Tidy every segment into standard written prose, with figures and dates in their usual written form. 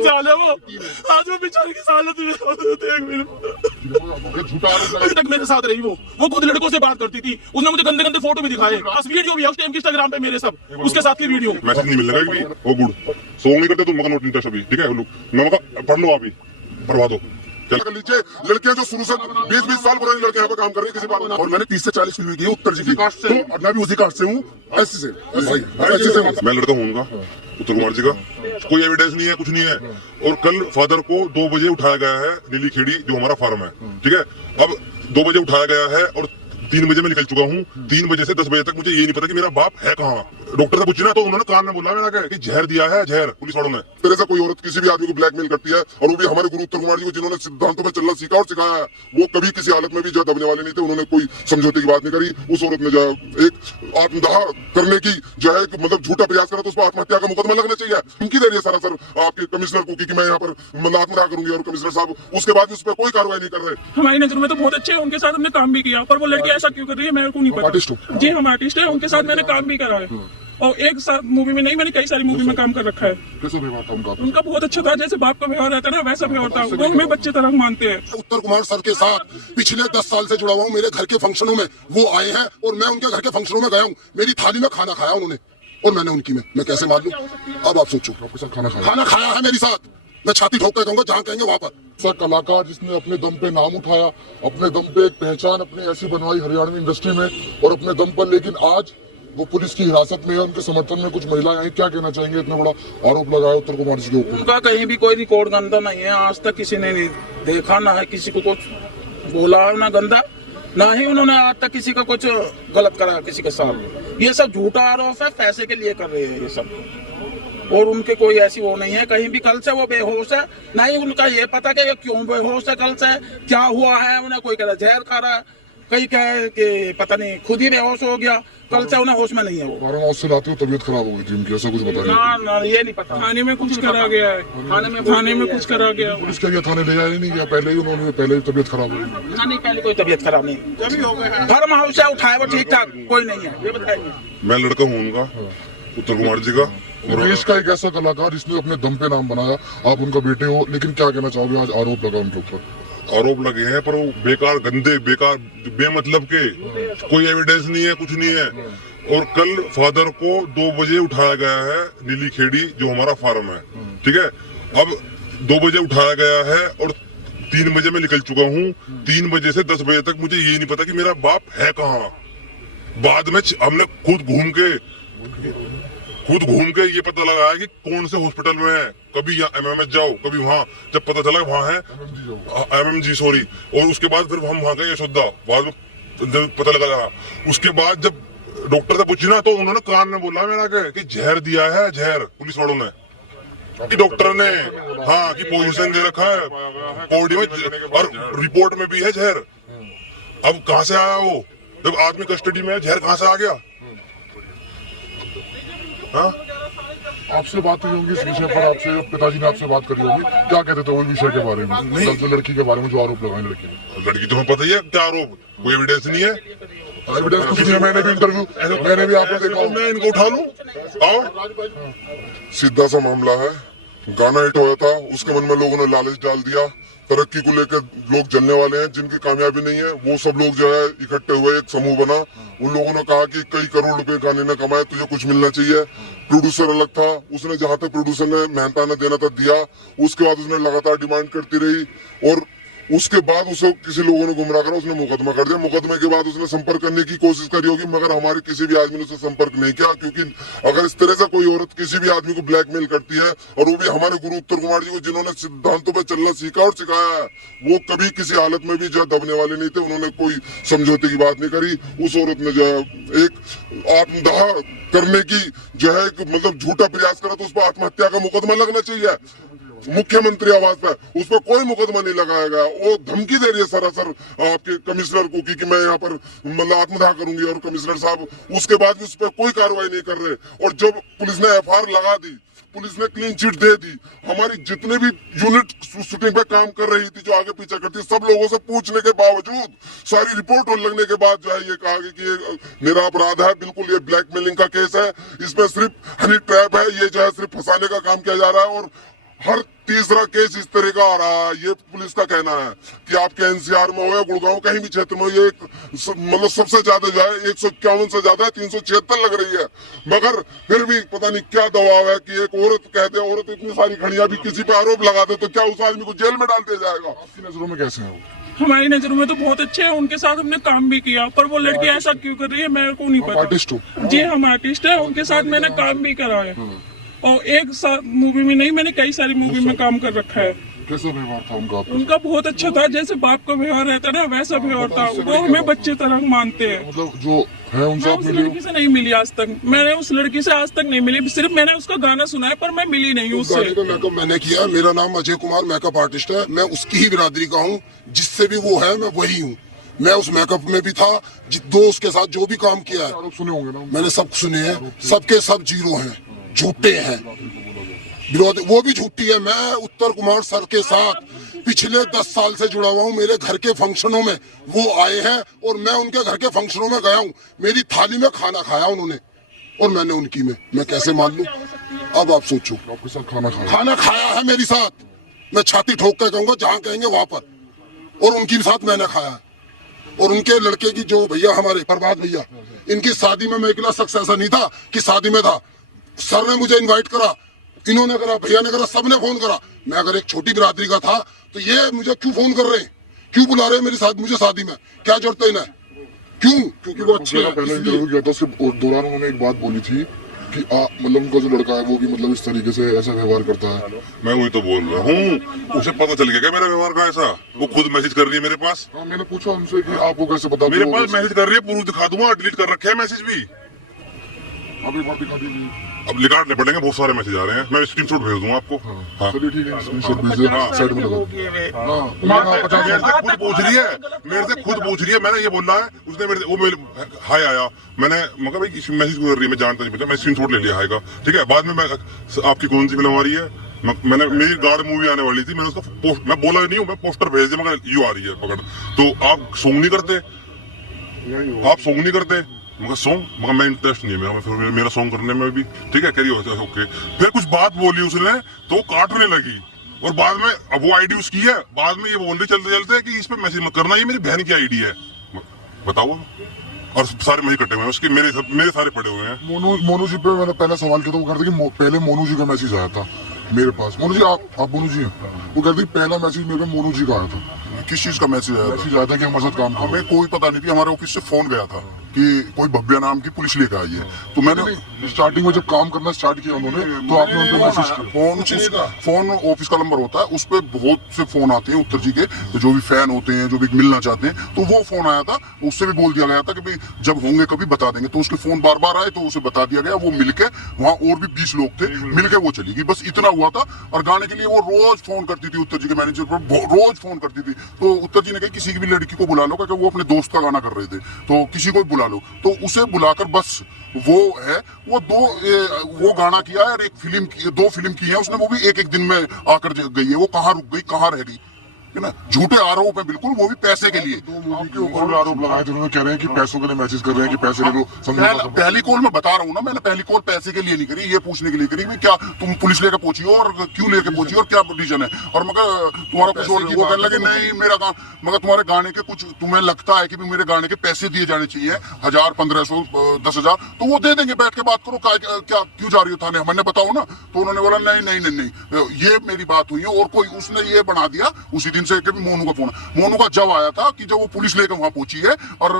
साल है वो, आज वो बेचारे की हालत में देख मेरे अभी तक मेरे साथ रही वो खुद लड़कों से बात करती थी, उसने मुझे गंदे गंदे फोटो भी दिखाए, वीडियो भी है उस टाइम की इंस्टाग्राम पे मेरे सब उसके साथ की वीडियो। मैसेज नहीं मिल रहा है वो गुड सो नहीं करते तुम मगर नोट इंटरेस्ट अभी ठीक है लोग मैं मगर पढ़ लो अभी भरवा दो कर लीजिए। लड़कियां जो शुरू से 20-20 साल पुरानी लड़कियां यहाँ पे काम कर रही है किसी बात में, और मैंने 30 से 40 फिल्में की है उत्तर जी की, तो मैं भी उसी कास्ट से हूँ, ऐसे से मैं लड़का हूँ उनका उत्तर कुमार जी का, कोई एविडेंस नहीं है कुछ नहीं है। और कल फादर को 2 बजे उठाया गया है नीली खेड़ी जो हमारा फार्म है ठीक है, अब 2 बजे उठाया गया है और 3 बजे मैं निकल चुका हूँ, 3 बजे से 10 बजे तक मुझे ये नहीं पता कि मेरा बाप है कहाँ। डॉक्टर से पूछना तो उन्होंने कान में बोला मेरा क्या कि जहर दिया है, जहर पुलिस वालों ने। तेरे से कोई औरत किसी भी आदमी को ब्लैकमेल करती है, और वो भी हमारे गुरु उत्तर कुमार जी को जिन्होंने सिद्धांतों पे चलना सीखा और सिखाया है, वो कभी किसी हालत में भी जो दबने वाले नहीं थे, उन्होंने कोई समझौते की बात नहीं करी। उस औरत ने जो एक आत्मदाह करने की जो है मतलब झूठा प्रयास करा तो उस पर आत्महत्या का मुकदमा लगना चाहिए। उनकी दे रही है सरासर आपके कमिश्नर को कि मैं यहाँ पर आत्मदाह करूंगी, और कमिश्नर साहब उसके बाद भी उस पर कोई कार्रवाई नहीं कर रहे। हमारी नजर में तो बहुत अच्छे हैं, उनके साथ हमने काम भी किया, पर वो लड़की ऐसा क्यों कर रही है मेरे को नहीं पता। जी हम आर्टिस्ट है, उनके साथ मैंने काम भी करा है, और एक साथ मूवी में नहीं मैंने कई सारी मूवी में काम कर रखा है। कैसा व्यवहार था उनका बहुत अच्छा था, जैसे बाप का व्यवहार रहता है ना वैसा व्यवहार था, वो हमें बच्चे तरह मानते हैं। उत्तर कुमार सर के साथ पिछले 10 साल से जुड़ा हुआ हूँ, मेरे घर के फंक्शनों में वो आए हैं और मैं उनके घर के फंक्शनों में गया हूँ, मेरी थाली में खाना खाया उन्होंने और मैंने उनकी में, मैं कैसे मान लूं? अब आप सोचो, खाना खाया है मेरे साथ, मैं छाती ठोक कर कहूंगा जहाँ कहेंगे वहां पर। सर कलाकार जिसने अपने दम पे नाम उठाया, अपने दम पे एक पहचान अपनी ऐसी बनवाई हरियाणवी इंडस्ट्री में और अपने दम पर, लेकिन आज वो पुलिस की हिरासत में है। उनके समर्थन में कुछ महिलाएं आई, क्या कहना चाहेंगे? इतना बड़ा आरोप लगाया उत्तर कुमार जी के ऊपर। उनका कहीं भी कोई रिकॉर्ड गंदा नहीं है, आज तक किसी ने नहीं देखा, ना है किसी को कुछ बोला ना गंदा, ना ही उन्होंने आज तक किसी का कुछ गलत करा किसी के साथ। ये सब झूठा आरोप है, पैसे के लिए कर रहे हैं ये सब, और उनके कोई ऐसी वो नहीं है कहीं भी। कल से वो बेहोश है, ना ही उनका ये पता कि ये क्यों बेहोश है, कल से क्या हुआ है उन्हें, कोई कह रहा जहर खा रहा है, कई कहे कि पता नहीं खुद ही बेहोश हो गया, कल से उन्हें होश में नहीं है। वो 12 मास से लाते हो तबीयत खराब हो गई थी उनकी, ऐसा कुछ बता ना ये नहीं पता। थाने में कुछ करा गया है, थाने में कुछ करा गया। पुलिस क्या गया थाने ले जाया नहीं गया, पहले ही उन्होंने पहले ही तबीयत खराब हो गई। नहीं पहले कोई तबीयत खराब नहीं, फार्म हाउस से उठाया वो ठीक ठाक, कोई नहीं है, ये बताइए। मैं लड़का हूँ उनका उत्तर कुमार जी का, देश का एक ऐसा कलाकार जिसने अपने दम पे नाम बनाया, आप उनका बेटे हो, लेकिन क्या कहना चाहोगे? आज आरोप लगा उनके ऊपर, आरोप लगे हैं पर वो बेकार गंदे बेकार बेमतलब के, कोई एविडेंस नहीं है कुछ नहीं है। और कल फादर को 2 बजे उठाया गया है नीली खेड़ी जो हमारा फार्म है ठीक है, अब 2 बजे उठाया गया है और 3 बजे मैं निकल चुका हूँ, 3 बजे से 10 बजे तक मुझे ये नहीं पता कि मेरा बाप है कहाँ। बाद में हमने खुद घूम के ये पता लगाया कि कौन से हॉस्पिटल में है, कभी यहाँ MMH जाओ कभी वहाँ, जब पता चला वहाँ है MMG सॉरी, और उसके बाद फिर हम वहाँ गए यशोदा, बाद में पता लगा। उसके बाद जब डॉक्टर से पूछना तो उन्होंने कान में बोला मेरा कि जहर दिया है, जहर पुलिस वालों ने, कि डॉक्टर ने हाँ कि पोजीशन दे रखा है बॉडी में और रिपोर्ट में भी है जहर। अब कहाँ से आया वो, जब आदमी कस्टडी में है जहर कहाँ से आ गया? हाँ आपसे बात हुई होगी इस विषय पर, आपसे पिताजी ने आपसे बात करी होगी, क्या कहते थे वो विषय के बारे में? नहीं, जो लड़की के बारे में जो आरोप लगाए लड़की तो हमें पता ही है क्या आरोप, कोई एविडेंस नहीं है, एविडेंस कुछ नहीं है। मैंने भी इंटरव्यू, मैंने भी आपको देखा, मैं इनको उठा लूं? आओ, सीधा सा मामला है, गाना हिट होया था, उसके मन में लोगों ने लालच डाल दिया, तरक्की को लेकर लोग जलने वाले हैं, जिनकी कामयाबी नहीं है वो सब लोग जो है इकट्ठे हुए एक समूह बना, उन लोगों ने कहा कि कई करोड़ रुपए गाने ने कमाए, तुझे कुछ मिलना चाहिए। प्रोड्यूसर अलग था, उसने जहां तक प्रोड्यूसर ने मेहनताना देना था दिया, उसके बाद उसने लगातार डिमांड करती रही, और उसके बाद उसे किसी लोगों ने गुमराह करा, उसने मुकदमा कर दिया। मुकदमे के बाद उसने संपर्क करने की कोशिश करी होगी, मगर हमारे किसी भी आदमी ने उससे संपर्क नहीं किया, क्योंकि अगर इस तरह से कोई औरत किसी भी आदमी को ब्लैकमेल करती है, और वो भी हमारे गुरु उत्तर कुमार जी को जिन्होंने सिद्धांतों पर चलना सीखा और सिखाया है, वो कभी किसी हालत में भी जो दबने वाले नहीं थे, उन्होंने कोई समझौते की बात नहीं करी। उस औरत ने जो है एक आत्मदाह करने की जो है मतलब झूठा प्रयास करा, तो उस पर आत्महत्या का मुकदमा लगना चाहिए मुख्यमंत्री आवास पर, उस पर कोई मुकदमा नहीं लगाया गया। वो धमकी दे रही है सरासर आपके कमिश्नर को कि मैं यहाँ पर मतलब आत्मदाह करूंगी, और कमिश्नर साहब उसके बाद भी उस पर कोई कार्रवाई नहीं कर रहे। और जब पुलिस ने FIR लगा दी पुलिस ने क्लीन चिट दे दी। हमारी जितने भी यूनिट शूटिंग पे काम कर रही थी, जो आगे पीछे करती, सब लोगों से पूछने के बावजूद, सारी रिपोर्ट होने लगने के बाद जो है ये कहा कि ये मेरा अपराध है, बिल्कुल ये ब्लैकमेलिंग का केस है, इसमें सिर्फ हनी ट्रैप है, ये जो है सिर्फ फंसाने का काम किया जा रहा है। और हर तीसरा केस इस तरह का आ रहा है। ये पुलिस का कहना है कि आपके एनसीआर में हो या गुड़गांव कहीं भी क्षेत्र में, ये मतलब सबसे ज्यादा जो है 151 से ज्यादा है, 376 लग रही है। मगर फिर भी पता नहीं क्या दबाव है कि एक औरत कहते हैं, औरत इतनी सारी खड़ियां भी किसी पे आरोप लगा दे तो क्या उस आदमी को जेल में डाल दिया जाएगा? आपकी नजरों में कैसे है वो? हमारी नजरों में तो बहुत अच्छे हैं, उनके साथ हमने काम भी किया, पर वो लड़की ऐसा क्यों कर रही है मेरे को नहीं पता। आर्टिस्ट हो? जी हम आर्टिस्ट है, उनके साथ मैंने काम भी करा है और एक साथ मूवी में नहीं, मैंने कई सारी मूवी में काम कर रखा है। कैसा व्यवहार था उनका आपके उनका बहुत अच्छा था, जैसे बाप का व्यवहार रहता है ना वैसा व्यवहार था। वो हमें बच्चे तरह मानते हैं। मतलब जो है उनसे मैं आप उस मिले हो? लड़की से नहीं मिली आज तक, मैंने उस लड़की से आज तक नहीं मिली, सिर्फ मैंने उसका गाना सुना है पर मैं मिली नहीं उस गाने उससे। का मेकअप मैंने किया। मेरा नाम अजय कुमार मेकअप आर्टिस्ट है। मैं उसकी ही बिरादरी का हूँ, जिससे भी वो है मैं वही हूँ। मैं उस मेकअप में भी था, दो उसके साथ जो भी काम किया है आरोप सुने होंगे ना? मैंने सब सुने हैं। सबके सब जीरो हैं, झूठे हैं, विरोध वो भी झूठी है। मैं उत्तर कुमार सर के साथ पिछले 10 साल से जुड़ा हुआ हूँ। मेरे घर के फंक्शनों में वो आए हैं और मैं उनके घर के फंक्शनों में गया हूँ। मेरी थाली में खाना खाया उन्होंने और मैंने उनकी में। मैं कैसे मान लूं? अब आप सोचो। आपके साथ खाना खाया है मेरे साथ, मैं छाती ठोक कर कहूंगा जहां कहेंगे वहां पर। और उनके साथ मैंने खाया है। और उनके लड़के की जो भैया हमारे प्रभात भैया, इनकी शादी में मैं अकेला शख्स ऐसा नहीं था कि शादी में था। सर ने मुझे इन्वाइट करा, इन्होंने करा, भैया ने करा, सबने फोन करा। मैं अगर एक छोटी बिरादरी का था तो ये मुझे क्यों फोन कर रहे हैं, क्यों बुला रहे हैं मेरे साथ मुझे शादी में? क्या जरूरत है इन्हें? क्यों? क्योंकि वो अच्छे हैं। पहले इंटरव्यू किया था, उसके दौरान उन्होंने एक बात बोली थी कि मतलब उनका जो लड़का है वो भी मतलब इस तरीके से ऐसा व्यवहार करता है। मैं वही तो बोल रहा हूँ, उसे पता चल गया क्या मेरा व्यवहार का ऐसा? वो खुद मैसेज कर रही है मेरे पास। हाँ, मैंने पूछा उनसे कि आपको कैसे पता? मेरे पास मैसेज कर रही है, प्रूफ दिखा दूंगा, डिलीट कर रखे हैं मैसेज भी। आप एक बार दिखा दीजिए। अब निकालने पड़ेंगे, बहुत सारे मैसेज आ रहे हैं, मैं स्क्रीनशॉट भेज दूंगा आपको। हाँ। चलिए ठीक है, स्क्रीनशॉट भेजिए, साइड में लगा। मेरे से खुद पूछ रही है, मेरे से खुद पूछ रही है, मैंने ये बोला है, उसने मेरे वो मेरे हाय आया, मैंने मगर भाई इस मैसेज को कर रही है, मैं जानता नहीं, मैं स्क्रीनशॉट ले लिया हाय का, ठीक है। बाद में मैं आपकी कौन सी फिल्म आ रही है, मैंने मेरी गार्ड मूवी आने वाली थी, मैंने उसका पोस्ट, मैं बोला नहीं हूँ, मैं पोस्टर भेज दिया, मगर यू आ रही है पकड़। तो आप सॉन्ग नहीं करते, आप सॉन्ग नहीं करते, मगर सॉन्ग, मगर मैं इंटरेस्ट नहीं है मेरा, फिर मेरा सॉन्ग करने में भी, ठीक है, करिए ओके। फिर कुछ बात बोली उसने तो वो काटने लगी, और बाद में अब वो आईडी उसकी है, बाद में ये बोल रही चलते चलते कि इस पे मैसेज मत करना, ये मेरी बहन की आईडी है। बताओ, और सारे मैसेज कटे हुए हैं उसके, मेरे सारे पड़े हुए हैं। मोनू जी पे मैंने पहला सवाल किया था, वो कहते कि पहले मोनू जी का मैसेज आया था मेरे पास। मोनू जी आप मोनू जी हैं? वो कहते पहला मैसेज मेरे पे मोनू जी का आया था। किस चीज का मैसेज आया था? मैसेज आया था कि हमारे साथ काम करो। हमें कोई पता नहीं थी, हमारे ऑफिस से फोन गया था कि कोई भव्या नाम की पुलिस लेकर आई है, तो मैंने स्टार्टिंग में जब काम करना स्टार्ट किया उन्होंने, तो आपने उनको मैसेज किया? फोन ऑफिस का नंबर होता है, उस पर बहुत से फोन आते हैं उत्तर जी के, तो जो भी फैन होते हैं, जो भी मिलना चाहते हैं, तो वो फोन आया था, उससे भी बोल दिया गया था कि भाई जब होंगे कभी बता देंगे। तो उसके फोन बार बार आए, तो उसे बता दिया गया, वो मिलके वहाँ और भी 20 लोग थे, मिलके वो चली गई, बस इतना हुआ था। और गाने के लिए वो रोज फोन करती थी, उत्तर जी के मैनेजर पर रोज फोन करती थी। तो उत्तर जी ने कहा किसी की भी लड़की को बुला लो, क्योंकि वो अपने दोस्त का गाना कर रहे थे, तो किसी को बुला लो, तो उसे बुलाकर बस वो है, वो गाना किया है, और एक फिल्म की, 2 फिल्म की है उसने, वो भी एक दिन में आकर गई है। वो कहाँ रुक गई, कहाँ रह गई, है ना? झूठे आरोप है बिल्कुल, वो भी पैसे के लिए। आपके ऊपर आरोप लगाए थे, उन्होंने कह रहे हैं कि पैसों के लिए मैसेज कर रहे हैं कि पैसे ले लो। पहली कॉल मैं बता रहा हूँ ना, मैंने पहली कॉल पैसे के लिए नहीं करी, ये पूछने के लिए करी क्या तुम पुलिस लेकर पहुंची हो और क्यों लेकर पहुंची हो और क्या रीजन है। और मगर तुम्हारा कुछ और, वो कहने लगे नहीं मेरा काम, मगर तुम्हारे गाने के कुछ तुम्हें लगता है कि मेरे गाने के पैसे दिए जाने चाहिए, 1000, 1500, 10,000, तो वो दे देंगे, बैठ के बात करो, क्या क्यों जा रही हो थाने, मैंने बताओ ना। तो उन्होंने बोला नहीं, ये मेरी बात हुई है। और कोई उसने ये बना दिया उसी से कि मोनू का फोन, मोनू का जब आया था कि जब वो पुलिस लेकर वहां पहुंची है, और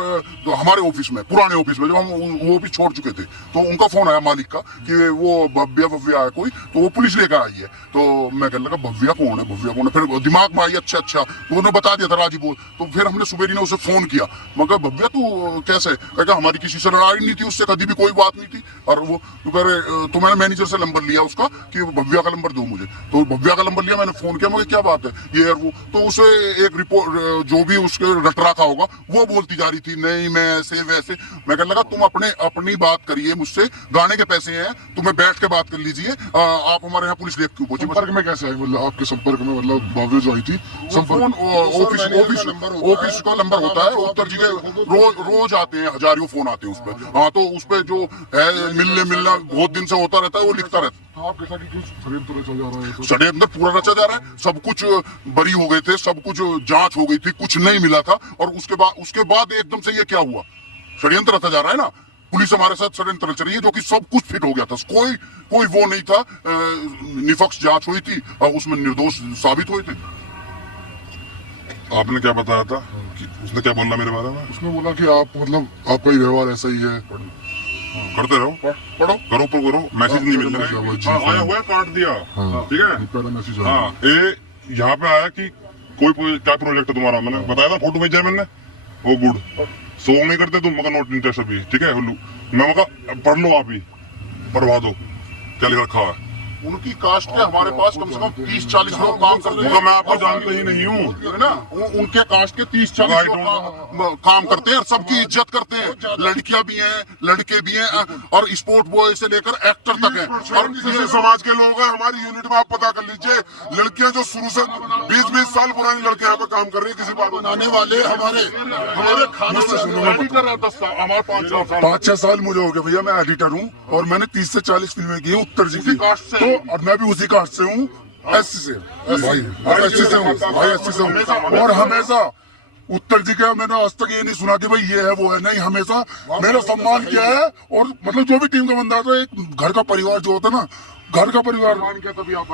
तो हमारे ऑफिस में, पुराने ऑफिस में, जब हम वो ऑफिस छोड़ चुके थे, तो उनका फोन आया मालिक का कि वो भव्या आया कोई, तो वो पुलिस लेकर आई है। तो मैं कहने लगा भव्या कौन है, फिर दिमाग में आई अच्छा, तो उन्होंने बता दिया था राजी बोल। तो फिर हमने सुबेरी ने उसे फोन किया, मगर भव्या तू कैसे, कहा हमारी किसी से लड़ाई नहीं थी, उससे कभी भी कोई बात नहीं थी। और वो तो मैंने मैनेजर से नंबर लिया उसका कि भव्या का नंबर दो मुझे, तो भव्या का नंबर लिया, मैंने फोन किया, मगर क्या बात है ये, वो तो उसे एक रिपोर्ट जो भी उसके रट रखा होगा वो बोलती जा रही थी नहीं मैं ऐसे वैसे। मैं कहने लगा तुम अपनी बात करिए मुझसे, गाने के पैसे हैं, तुम्हें बैठ के बात कर लीजिए। आप हमारे यहाँ पुलिस लेके क्यों पहुंची? संपर्क में कैसे आए? मतलब आपके संपर्क में मतलब बावजूद जो आई थी ऑफिस का नंबर होता है उत्तर जी के, रोज आते हैं, हजारों फोन आते हैं उस पर। हाँ तो उस पर जो है मिलना बहुत दिन से होता रहता है, वो लिखता रहता है। आपके साथ कुछ षड्यंत्र रचा जा रहा है? षड्यंत्र पूरा रचा जा रहा है, सब कुछ बरी हो गए थे, सब कुछ जांच हो गई थी, कुछ नहीं मिला था, और उसके बाद एकदम से ये क्या हुआ? षड्यंत्र रचा जा रहा है ना, पुलिस हमारे साथ षड्यंत्र रच रही है, जो कि सब कुछ फिट हो गया था, कोई वो नहीं था, निष्पक्ष जांच हुई थी और उसमें निर्दोष साबित हुए थे। आपने क्या बताया था कि उसने क्या बोला मेरे बारे में? उसने बोला कि आप मतलब आपका ही व्यवहार ऐसा ही है, करते रहो, पढ़ो, करो पर करो, मैसेज नहीं मिल रहा है। आया हुआ है, काट दिया, ठीक है। पहला मैसेज हाँ, ये यहाँ पे आया कि कोई क्या प्रोजेक्ट है तुम्हारा, मैंने बताया था, फोटो भेजा मैंने, वो गुड सॉन्ग नहीं करते तुम, मगर नॉट इंटरेस्ट अभी, ठीक है। मैं मगर पढ़ लो, आप ही पढ़वा दो क्या लिख रखा है। उनकी कास्ट के हमारे पास कम से कम 30-40 लोग काम करते हैं। मैं आपको जानता ही नहीं हूँ, है ना, उनके कास्ट के 30-40 लोग काम करते हैं और सबकी इज्जत करते हैं। लड़कियां भी हैं, लड़के भी हैं, और स्पोर्ट बॉय से लेकर एक्टर तक हैं। और किसी समाज के लोग हैं हमारी यूनिट में, आप पता कर लीजिए। लड़कियां जो शुरू से 20-20 साल पुरानी लड़कियां यहाँ पे काम कर रही है, किसी बात बनाने वाले हमारे खाने से हमारे 5-6 साल मुझे हो गए भैया, मैं एडिटर हूँ और मैंने 30 से 40 फिल्में की उत्तर जी की, तो और मैं भी उसी कास्ट से हूँ, एससी से भाई, एससी से हूँ भाई, एससी से हूँ। और हमेशा उत्तर जी का मैंने आज तक ये नहीं सुना कि भाई ये है वो है, नहीं, हमेशा मेरा सम्मान किया है। और मतलब जो भी टीम का बंदा था, एक घर का परिवार जो होता है ना, घर का परिवार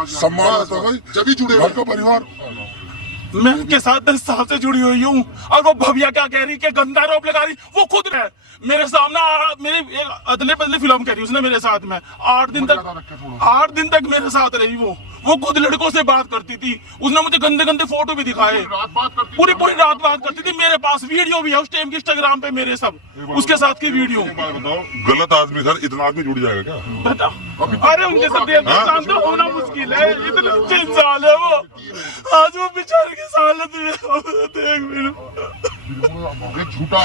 सम्मान होता है भाई, जब भी जुड़े घर का परिवार। मैं उनके साथ 10 साल से जुड़ी हुई हूँ, और वो भव्या क्या कह रही कि गंदा आरोप लगा रही, वो खुद है मेरे सामने, मेरी एक अदले बदले फिल्म कह रही उसने मेरे साथ में 8 दिन तक मेरे साथ रही। वो खुद लड़कों से बात करती थी, उसने मुझे गंदे गंदे फोटो भी दिखाए, पूरी रात बात करती थी। मेरे पास वीडियो भी है उस टाइम की, इंस्टाग्राम पे मेरे सब उसके साथ की वीडियो। बताओ, गलत आदमी सर, इतना आदमी जुड़ जाएगा क्या? बताओ, अरे उनके साथ होना मुश्किल है, इतने अच्छे इंसान है वो, आज वो बेचारे की हालत में देख मेरे झूठा